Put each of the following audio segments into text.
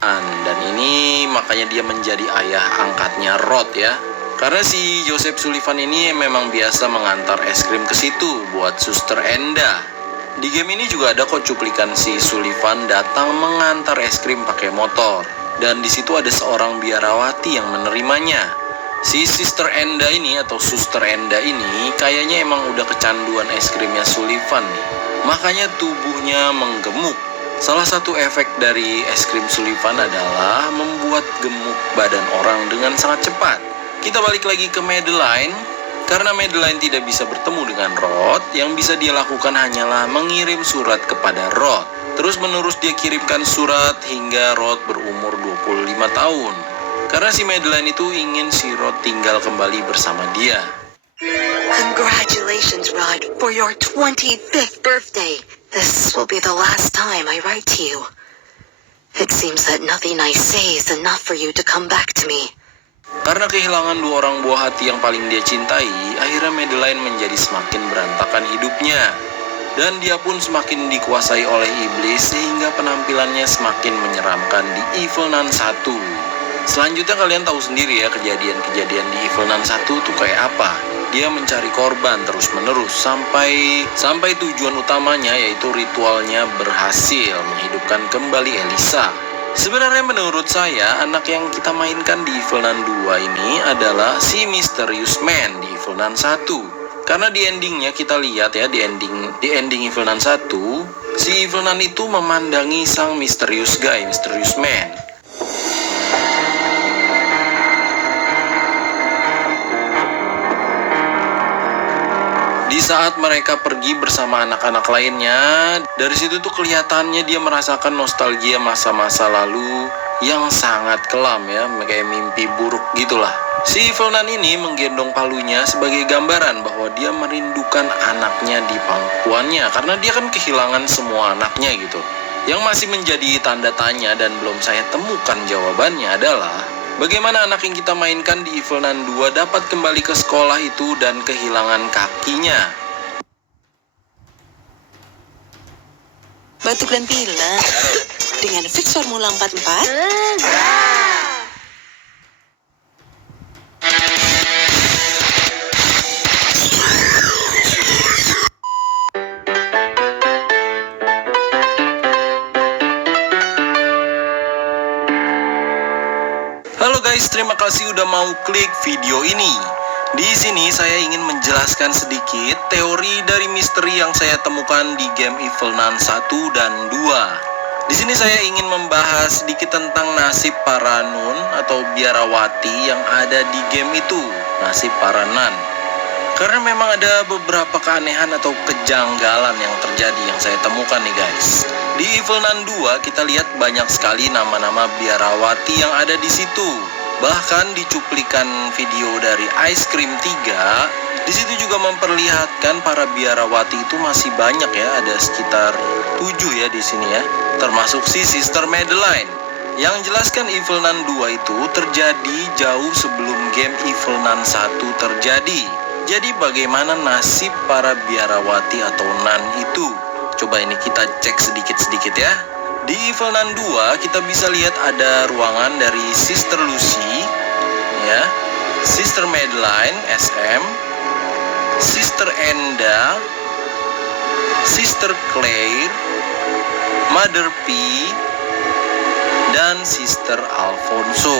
Dan ini makanya dia menjadi ayah angkatnya Rod ya. Karena si Joseph Sullivan ini memang biasa mengantar es krim ke situ buat Suster Enda. Di game ini juga ada kok cuplikan si Sullivan datang mengantar es krim pakai motor. Dan di situ ada seorang biarawati yang menerimanya. Si Sister Enda ini atau Suster Enda ini kayaknya emang udah kecanduan es krimnya Sullivan nih. Makanya tubuhnya menggemuk. Salah satu efek dari es krim Sullivan adalah membuat gemuk badan orang dengan sangat cepat. Kita balik lagi ke Madeline. Karena Madeline tidak bisa bertemu dengan Rod, yang bisa dia lakukan hanyalah mengirim surat kepada Rod. Terus menerus dia kirimkan surat hingga Rod berumur 25 tahun. Karena si Madeline itu ingin si Rod tinggal kembali bersama dia. Congratulations, Rod, for your 25th birthday. This will be the last time I write to you. It seems that nothing I say is enough for you to come back to me. Karena kehilangan dua orang buah hati yang paling dia cintai, akhirnya Madeline menjadi semakin berantakan hidupnya. Dan dia pun semakin dikuasai oleh iblis sehingga penampilannya semakin menyeramkan di Evil Nun 1. Selanjutnya kalian tahu sendiri ya kejadian-kejadian di Evil Nun 1 tuh kayak apa. Dia mencari korban terus-menerus sampai tujuan utamanya yaitu ritualnya berhasil menghidupkan kembali Elisa. Sebenarnya menurut saya anak yang kita mainkan di Evil Nun 2 ini adalah si Mysterious Man di Evil Nun 1. Karena di endingnya kita lihat ya di ending Evil Nun 1, si Evil Nun itu memandangi sang Mysterious Man. Di saat mereka pergi bersama anak-anak lainnya, dari situ tuh kelihatannya dia merasakan nostalgia masa-masa lalu yang sangat kelam ya, kayak mimpi buruk gitulah. Si Evil Nun ini menggendong palunya sebagai gambaran bahwa dia merindukan anaknya di pangkuannya, karena dia kan kehilangan semua anaknya gitu. Yang masih menjadi tanda tanya dan belum saya temukan jawabannya adalah bagaimana anak yang kita mainkan di Evil Nun 2 dapat kembali ke sekolah itu dan kehilangan kakinya. Batuk dan pilek dengan Fix Formula 44. Halo guys, terima kasih udah mau klik video ini. Di sini saya ingin menjelaskan sedikit teori dari misteri yang saya temukan di game Evil Nun 1 dan 2. Di sini saya ingin membahas sedikit tentang nasib para nun atau biarawati yang ada di game itu, nasib para nun. Karena memang ada beberapa keanehan atau kejanggalan yang terjadi yang saya temukan nih guys. Di Evil Nun 2 kita lihat banyak sekali nama-nama biarawati yang ada di situ. Bahkan di cuplikan video dari Ice Cream 3, di situ juga memperlihatkan para biarawati itu masih banyak ya, ada sekitar 7 ya di sini ya, termasuk si Sister Madeline. Yang jelaskan Evil Nun 2 itu terjadi jauh sebelum game Evil Nun 1 terjadi. Jadi bagaimana nasib para biarawati atau nun itu? Coba ini kita cek sedikit-sedikit ya. Di Evil Nun 2 kita bisa lihat ada ruangan dari Sister Lucy ya, Sister Madeline SM, Sister Enda, Sister Claire, Mother P, dan Sister Alfonso.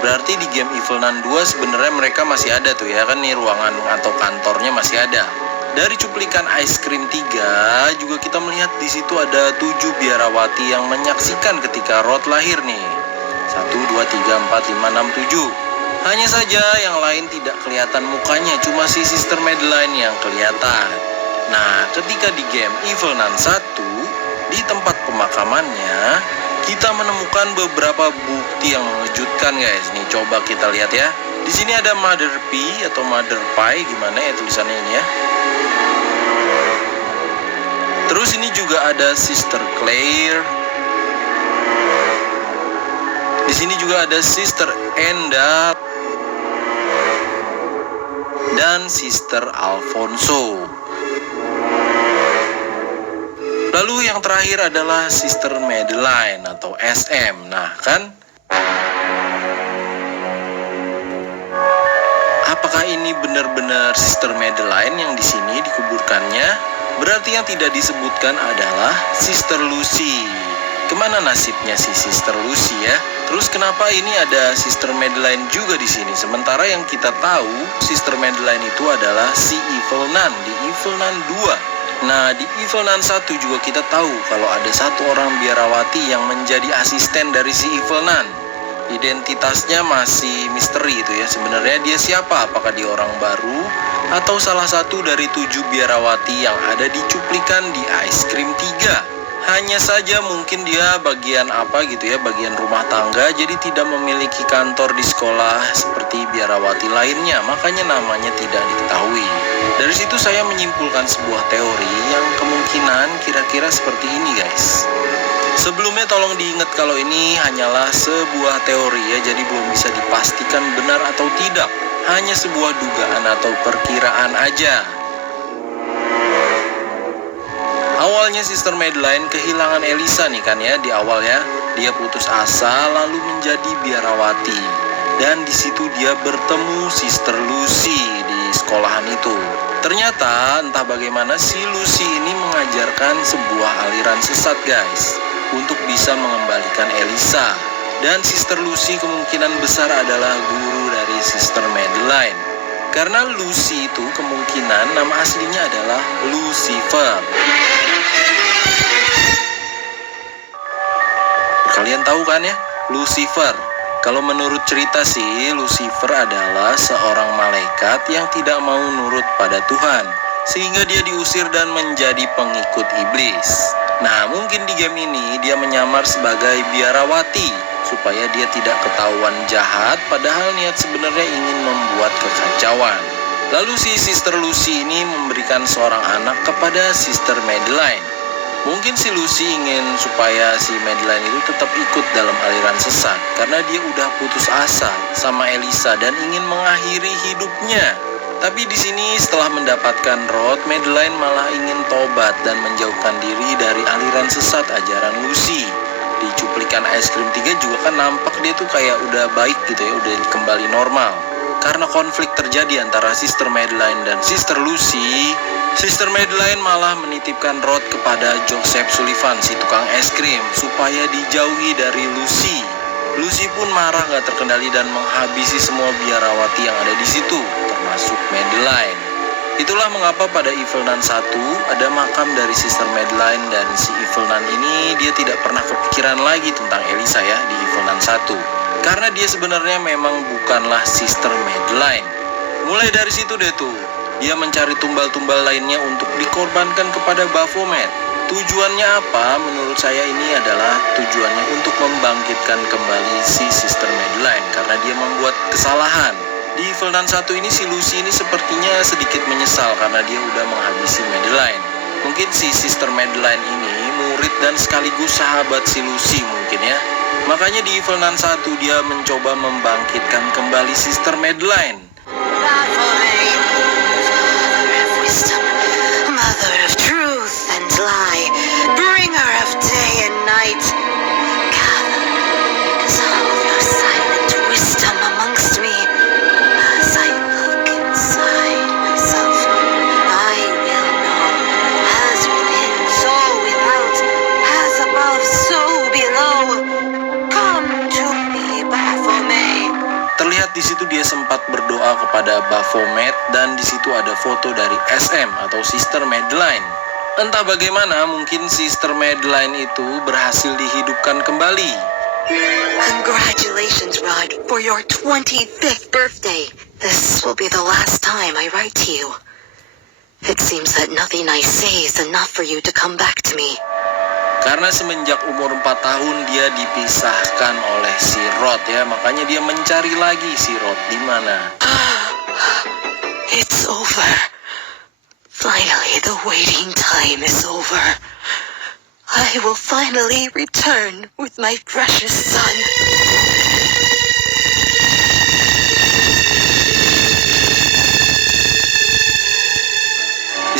Berarti di game Evil Nun 2 sebenarnya mereka masih ada tuh ya kan, nih ruangan atau kantornya masih ada. Dari cuplikan Ice Cream 3 juga kita melihat di situ ada 7 biarawati yang menyaksikan ketika Rod lahir nih. 1, 2, 3, 4, 5, 6, 7. Hanya saja yang lain tidak kelihatan mukanya, cuma si Sister Madeline yang kelihatan. Nah, ketika di game Evil Nun 1, di tempat pemakamannya, kita menemukan beberapa bukti yang mengejutkan guys. Nih coba kita lihat ya. Di sini ada Mother P atau Mother Pi, gimana ya tulisannya ini ya. Terus ini juga ada Sister Claire. Di sini juga ada Sister Enda dan Sister Alfonso. Lalu yang terakhir adalah Sister Madeline atau SM. Nah kan, apakah ini benar-benar Sister Madeline yang di sini dikuburkannya? Berarti yang tidak disebutkan adalah Sister Lucy. Kemana nasibnya si Sister Lucy ya? Terus kenapa ini ada Sister Madeline juga di sini? Sementara yang kita tahu Sister Madeline itu adalah si Evil Nun di Evil Nun 2. Nah di Evil Nun 1 juga kita tahu kalau ada satu orang biarawati yang menjadi asisten dari si Evil Nun. Identitasnya masih misteri itu ya. Sebenarnya dia siapa? Apakah dia orang baru atau salah satu dari 7 biarawati yang ada di cuplikan di Ice Cream 3? Hanya saja mungkin dia bagian apa gitu ya, bagian rumah tangga, jadi tidak memiliki kantor di sekolah seperti biarawati lainnya, makanya namanya tidak diketahui. Dari situ saya menyimpulkan sebuah teori yang kemungkinan kira-kira seperti ini guys. Sebelumnya tolong diingat kalau ini hanyalah sebuah teori ya, jadi belum bisa dipastikan benar atau tidak. Hanya sebuah dugaan atau perkiraan aja. Awalnya Sister Madeline kehilangan Elisa nih kan ya di awal ya. Dia putus asa lalu menjadi biarawati. Dan di situ dia bertemu Sister Lucy di sekolahan itu. Ternyata entah bagaimana si Lucy ini mengajarkan sebuah aliran sesat guys, untuk bisa mengembalikan Elisa. Dan Sister Lucy kemungkinan besar adalah guru dari Sister Madeline. Karena Lucy itu kemungkinan nama aslinya adalah Lucifer. Kalian tahu kan ya, Lucifer. Kalau menurut cerita sih, Lucifer adalah seorang malaikat yang tidak mau nurut pada Tuhan, sehingga dia diusir dan menjadi pengikut iblis. Nah, mungkin di game ini dia menyamar sebagai biarawati, supaya dia tidak ketahuan jahat, padahal niat sebenarnya ingin membuat kekacauan. Lalu si Sister Lucy ini memberikan seorang anak kepada Sister Madeline. Mungkin si Lucy ingin supaya si Madeline itu tetap ikut dalam aliran sesat, karena dia udah putus asa sama Elisa dan ingin mengakhiri hidupnya. Tapi di sini setelah mendapatkan Rod, Madeline malah ingin tobat dan menjauhkan diri dari aliran sesat ajaran Lucy. Di cuplikan Ice Cream 3 juga kan nampak dia tuh kayak udah baik gitu ya, udah kembali normal. Karena konflik terjadi antara Sister Madeline dan Sister Lucy, Sister Madeline malah menitipkan Rod kepada Joseph Sullivan, si tukang es krim, supaya dijauhi dari Lucy. Lucy pun marah gak terkendali dan menghabisi semua biarawati yang ada di situ, termasuk Madeline. Itulah mengapa pada Evil Nun 1 ada makam dari Sister Madeline, dan si Evil Nun ini dia tidak pernah kepikiran lagi tentang Elisa ya di Evil Nun 1. Karena dia sebenarnya memang bukanlah Sister Madeline. Mulai dari situ deh tuh, dia mencari tumbal-tumbal lainnya untuk dikorbankan kepada Baphomet. Tujuannya apa? Menurut saya ini adalah tujuannya untuk membangkitkan kembali si Sister Madeline karena dia membuat kesalahan. Di Evil Nun 1 ini si Lucy ini sepertinya sedikit menyesal karena dia udah menghabisi Madeline. Mungkin si Sister Madeline ini murid dan sekaligus sahabat si Lucy mungkin ya. Makanya di Evil Nun 1 dia mencoba membangkitkan kembali Sister Madeline. Mother of truth and lie, bringer of day and night, gather dissolve your silent wisdom amongst me. As I look inside myself, I will know, as within, so without, as above, so below. Come to me, Baphomet. Terlihat di situ dia sempat berdoa kepada Baphomet dan di situ ada foto dari SM atau Sister Madeline. Entah bagaimana mungkin Sister Madeline itu berhasil dihidupkan kembali. Congratulations, Rod, for your 25th birthday. This will be the last time I write to you. It seems that nothing I say is enough for you to come back to me. Karena semenjak umur 4 tahun dia dipisahkan oleh si Rod ya, makanya dia mencari lagi si Rod di mana. It's over. Finally, the waiting time is over. I will finally return with my precious son.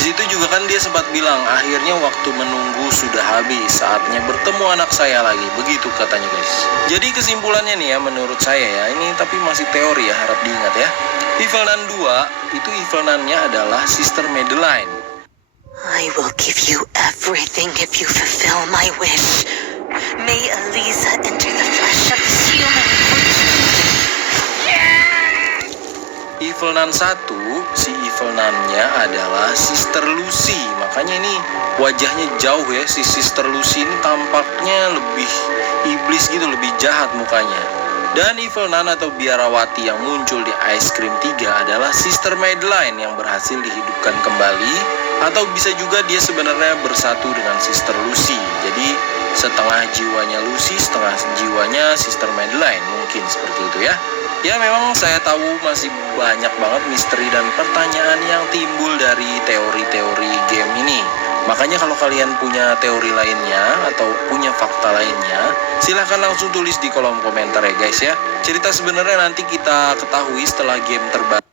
Di Di situ juga kan dia sempat bilang, akhirnya waktu menunggu sudah habis, saatnya bertemu anak saya lagi. Begitu katanya guys. Jadi kesimpulannya nih ya, menurut saya ya, ini tapi masih teori ya, harap diingat ya. Evil Nun 2, itu Evil Nun-nya adalah Sister Madeline. I will give you everything if you fulfill my wish. May Eliza enter the flesh of this human Evil Nun 1, si Evil Nun-nya adalah Sister Lucy. Makanya ini wajahnya jauh ya, si Sister Lucy ini tampaknya lebih iblis gitu, lebih jahat mukanya. Dan Evil Nun atau biarawati yang muncul di Ice Cream 3 adalah Sister Madeline yang berhasil dihidupkan kembali. Atau bisa juga dia sebenarnya bersatu dengan Sister Lucy. Jadi setengah jiwanya Lucy, setengah jiwanya Sister Madeline. Mungkin seperti itu ya. Ya memang saya tahu masih banyak banget misteri dan pertanyaan yang timbul dari teori-teori game ini. Makanya kalau kalian punya teori lainnya atau punya fakta lainnya, silahkan langsung tulis di kolom komentar ya guys ya. Cerita sebenarnya nanti kita ketahui setelah game terbaru.